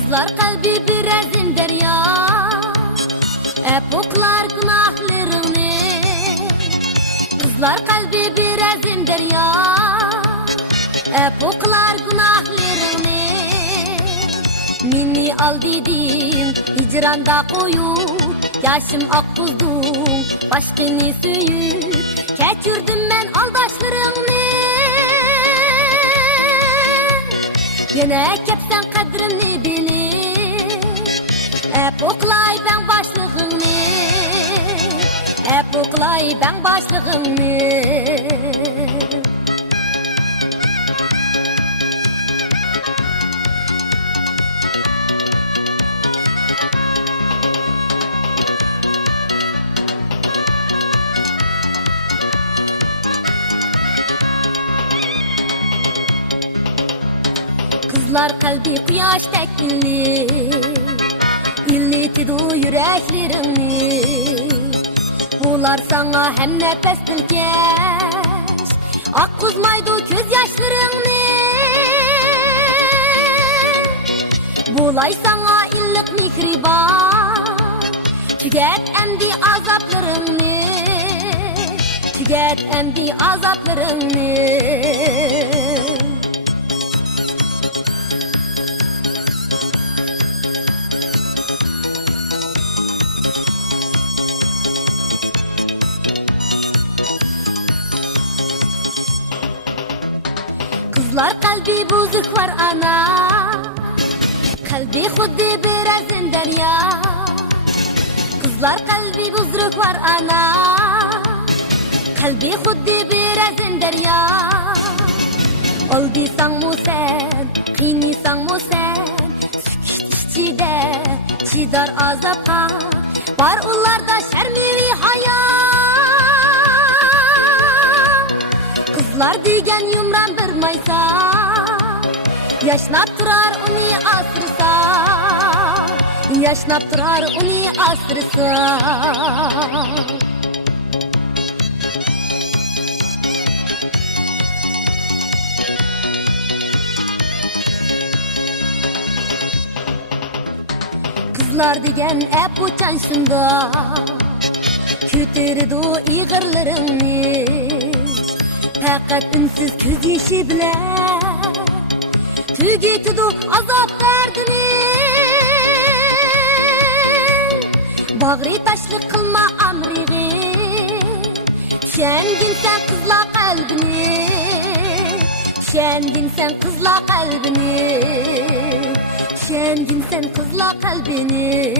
Kızlar kalbi bir ezin derya, epoklar günahlarını. Kızlar kalbi bir ezin derya, epoklar günahlarını. Mini al dedim hicranda koyup, yaşım akbuldum başkını söyüp. Keçirdim ben aldaşlarını. Yine kepsen kadrini bilip, epoklay ben başlığını. Epoklay ben başlığını. Kızlar kalbi kuyaş tekilli, illitidu yüreklerini. Bular sana hem nefes dilkeş, akkuzmaydu göz yaşlarını. Bulay sana illik mikriban, tüket endi azaplarını. Tüket endi azaplarını. Kızlar kalbi bozuk var ana, kalbi xuddi bir derya. Kızlar kalbi bozuk var ana, kalbi xuddi bir derya. Olduysan mu sen, kıynisan mu sen, içide çidar azapka, var onlarda şermili hayat. Kızlar degen yumrandırmaysa, yaşnap durar onu asırsa. Yaşnap durar onu asırsa. Kızlar degen hep uçan şunda, kütürdü iğirlerini. Fakat ünsüz köz yeşi bile tügetidu azap derdini. Bağrı taşlık kılma amriği, şendin sen kızla kalbini. Şendin sen kızla kalbini. Şendin sen kızla kalbini.